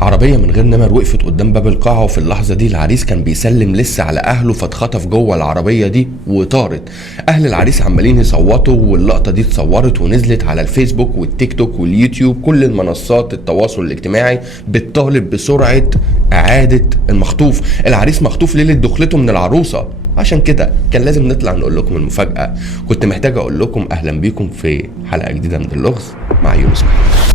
عربية من غير نمر وقفت قدام باب القاعة، وفي اللحظة دي العريس كان بيسلم لسه على أهله، فاتخطف جوه العربية دي وطارت. أهل العريس عمالين يصوتوا، واللقطة دي اتصورت ونزلت على الفيسبوك والتيك توك واليوتيوب، كل المنصات التواصل الاجتماعي بتطالب بسرعة إعادة المخطوف. العريس مخطوف ليلة دخلته من العروسة، عشان كده كان لازم نطلع نقول لكم المفاجأة. كنت محتاج أقول لكم أهلا بيكم في حلقة جديدة من اللغز مع يونس محمد.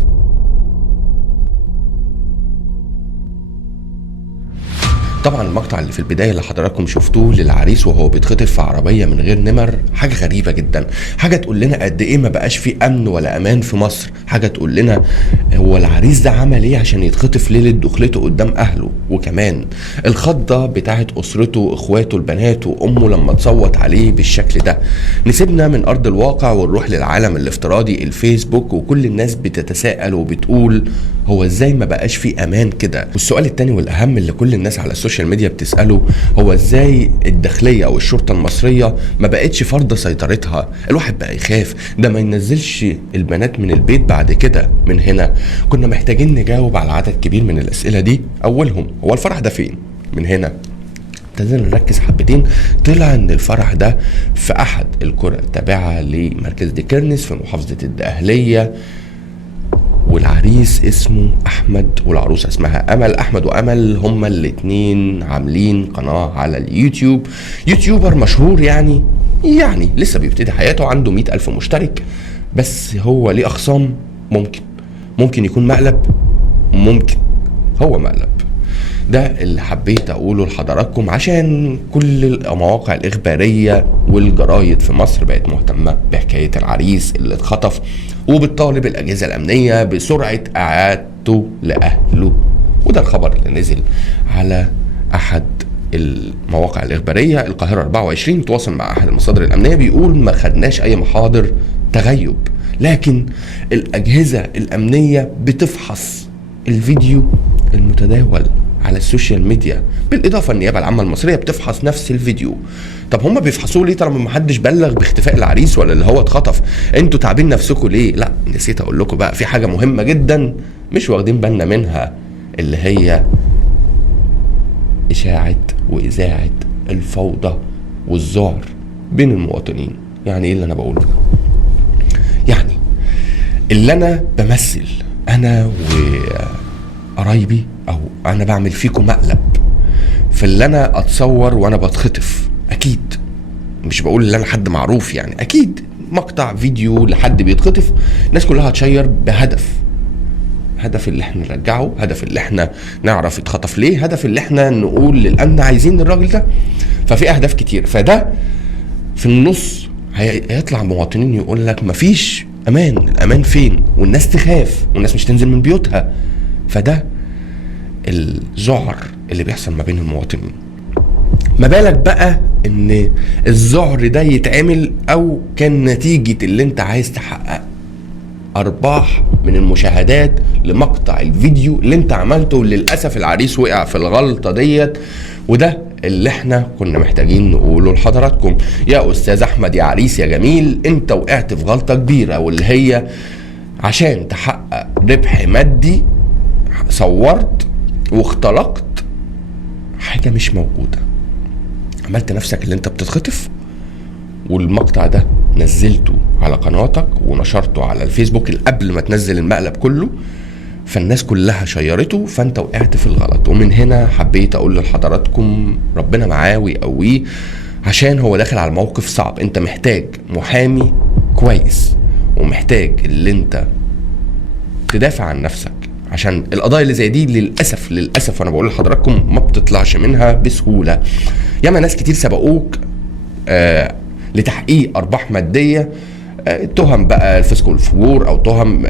طبعا المقطع اللي في البدايه اللي حضراتكم شفتوه للعريس وهو بيتخطف في عربيه من غير نمر حاجه غريبه جدا، حاجه تقول لنا قد ايه ما بقاش في امن ولا امان في مصر، حاجه تقول لنا هو العريس ده عمل ايه عشان يتخطف ليله دخلته قدام اهله، وكمان الخضه بتاعت اسرته واخواته البنات وامه لما تصوت عليه بالشكل ده. نسيبنا من ارض الواقع ونروح للعالم الافتراضي الفيسبوك، وكل الناس بتتساءل وبتقول هو ازاي ما بقاش في امان كده. والسؤال التاني والاهم اللي كل الناس على السوشيال ميديا بتسأله هو ازاي الداخلية او الشرطة المصرية ما بقتش فرض سيطرتها. الواحد بقى يخاف ده ما ينزلش البنات من البيت بعد كده. من هنا كنا محتاجين نجاوب على عدد كبير من الاسئلة دي، اولهم هو الفرح ده فين؟ من هنا ابتدينا نركز حبتين، طلع ان الفرح ده في احد القرى التابعة لمركز ديكرنس في محافظة الدقهلية، والعريس اسمه احمد والعروسه اسمها امل. احمد وامل هما الاتنين عاملين قناه على اليوتيوب، يوتيوبر مشهور يعني لسه بيبتدي حياته، عنده 100,000 مشترك، بس هو ليه اخصام. ممكن يكون مقلب، ممكن هو مقلب. ده اللي حبيت اقوله لحضراتكم عشان كل المواقع الاخباريه والجرايد في مصر بقت مهتمه بحكايه العريس اللي اتخطف، وبتطالب الاجهزه الامنيه بسرعه اعادته لاهله. وده الخبر اللي نزل على احد المواقع الاخباريه. القاهره 24 تواصل مع احد المصادر الامنيه بيقول ما خدناش اي محاضر تغيب، لكن الاجهزه الامنيه بتفحص الفيديو المتداول على السوشيال ميديا، بالاضافه النيابه العامه المصريه بتفحص نفس الفيديو. طب هم بيفحصوه ليه طالما ما حدش بلغ باختفاء العريس ولا اللي هو اتخطف؟ انتوا تعبين نفسكم ليه؟ لا نسيت اقول لكم بقى في حاجه مهمه جدا مش واخدين بالنا منها، اللي هي اشاعه واذاعه الفوضى والذعر بين المواطنين. يعني ايه اللي انا بقوله ده؟ يعني اللي انا بمثل انا وقرايبي او انا بعمل فيكم مقلب، فاللي انا اتصور وانا بتخطف، اكيد مش بقول ان انا حد معروف، يعني اكيد مقطع فيديو لحد بيتخطف الناس كلها هتشير هدف اللي احنا نرجعه، هدف اللي احنا نعرف اتخطف ليه، هدف اللي احنا نقول للامن عايزين الراجل ده. ففي اهداف كتير، فده في النص هيطلع مواطنين يقول لك مفيش امان، الامان فين؟ والناس تخاف والناس مش تنزل من بيوتها. فده الذعر اللي بيحصل ما بين المواطنين. ما بالك بقى ان الذعر ده يتعمل او كان نتيجة اللي انت عايز تحقق ارباح من المشاهدات لمقطع الفيديو اللي انت عملته. للأسف العريس وقع في الغلطة ديت، وده اللي احنا كنا محتاجين نقوله لحضراتكم. يا استاذ احمد يا عريس يا جميل، انت وقعت في غلطة كبيرة، واللي هي عشان تحقق ربح مادي صورت واختلقت حاجة مش موجودة، عملت نفسك اللي انت بتتخطف، والمقطع ده نزلته على قناتك ونشرته على الفيسبوك قبل ما تنزل المقلب كله، فالناس كلها شيرته، فانت وقعت في الغلط. ومن هنا حبيت اقول لحضراتكم ربنا معاه ويقويه، عشان هو داخل على موقف صعب. انت محتاج محامي كويس، ومحتاج اللي انت تدافع عن نفسك، عشان القضايا اللي زي دي للاسف وانا بقول لحضراتكم ما بتطلعش منها بسهوله. ياما ناس كتير سبقوك لتحقيق ارباح ماديه، تهم بقى الفسق والفجور، او تهم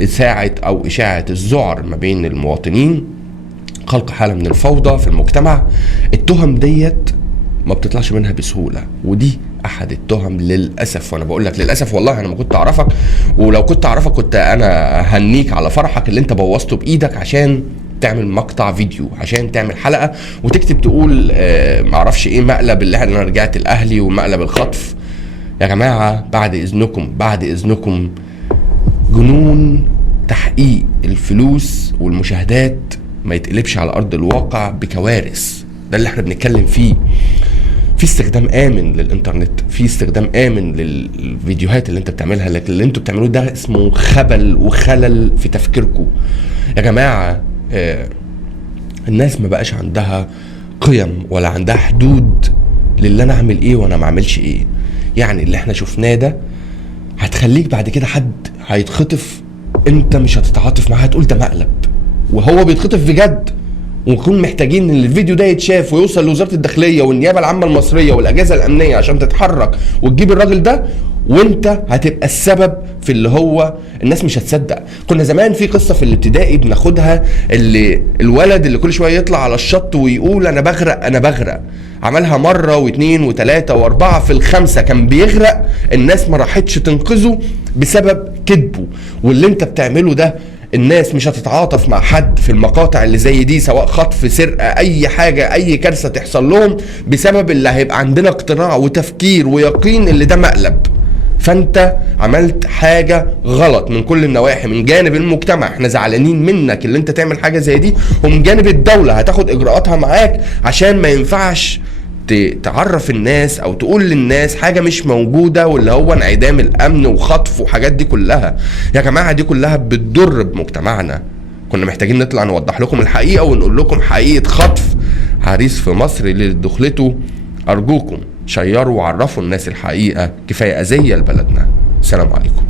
اشاعه الذعر ما بين المواطنين، خلق حاله من الفوضى في المجتمع. التهم ديت ما بتطلعش منها بسهوله، ودي احد التهم للاسف. وانا بقول لك للاسف، والله انا ما كنت اعرفك، ولو كنت اعرفك كنت انا هنيك على فرحك اللي انت بوظته بايدك عشان تعمل مقطع فيديو، عشان تعمل حلقه وتكتب تقول معرفش ايه مقلب اللي انا رجعت الاهلي ومقلب الخطف. يا جماعه بعد اذنكم جنون تحقيق الفلوس والمشاهدات ما يتقلبش على ارض الواقع بكوارث. ده اللي احنا بنتكلم فيه. في استخدام امن للانترنت، في استخدام امن للفيديوهات اللي انت بتعملها، لكن اللي انتوا بتعملوه ده اسمه خبل وخلل في تفكيركم يا جماعه. الناس ما بقاش عندها قيم ولا عندها حدود للي انا اعمل ايه وانا ما اعملش ايه. يعني اللي احنا شفناه ده هتخليك بعد كده حد هيتخطف انت مش هتتعاطف معاه، هتقول ده مقلب، وهو بيتخطف بجد. ونكون محتاجين ان الفيديو ده يتشاف ويوصل لوزارة الداخلية والنيابة العامة المصرية والأجهزة الأمنية عشان تتحرك وتجيب الراجل ده، وانت هتبقى السبب في اللي هو الناس مش هتصدق. كنا زمان في قصة في الابتدائي بناخدها، اللي الولد اللي كل شوية يطلع على الشط ويقول انا بغرق انا بغرق، عملها مرة واثنين وثلاثة واربعة، في الخامسة كان بيغرق، الناس ما راحتش تنقذه بسبب كذبه. واللي انت بتعمله ده الناس مش هتتعاطف مع حد في المقاطع اللي زي دي، سواء خطف، سرقة، اي حاجة، اي كارثة تحصل لهم، بسبب اللي هيبقى عندنا اقتناع وتفكير ويقين اللي ده مقلب. فانت عملت حاجة غلط من كل النواحي، من جانب المجتمع احنا زعلانين منك اللي انت تعمل حاجة زي دي، ومن جانب الدولة هتاخد اجراءاتها معاك، عشان ما ينفعش تعرف الناس او تقول للناس حاجة مش موجودة، واللي هو انعدام الامن وخطف وحاجات دي كلها. يا جماعة دي كلها بتضر بمجتمعنا. كنا محتاجين نطلع نوضح لكم الحقيقة ونقول لكم حقيقة خطف عريس في مصر اللي دخلته. ارجوكم شيروا وعرفوا الناس الحقيقة، كفاية اذية لبلدنا. السلام عليكم.